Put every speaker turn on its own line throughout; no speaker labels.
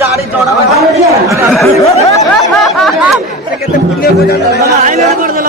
ଜାଣି ଜଣା
ଆଇଲେ କରିଦେଲ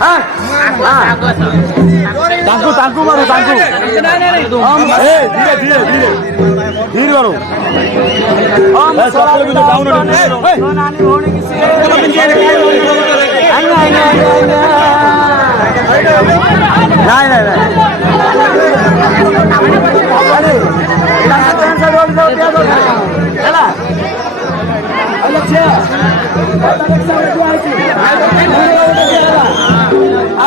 তাকু তাকু বাৰু তাকু ধীৰ বাৰু নাই নাই নাই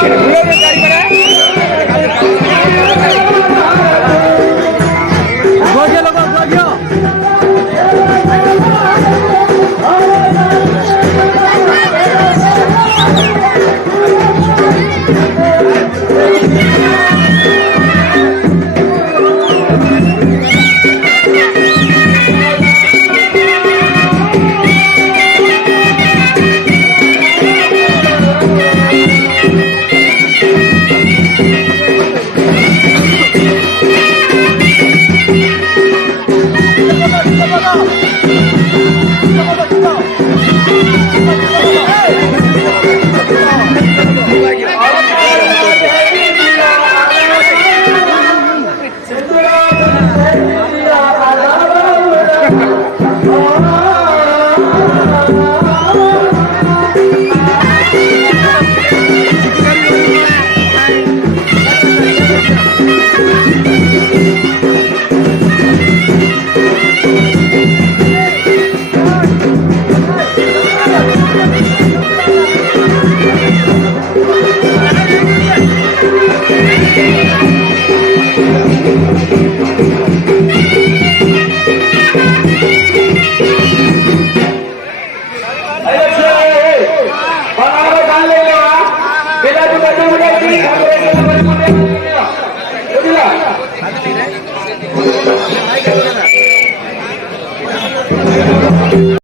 不要！不要！Thank you.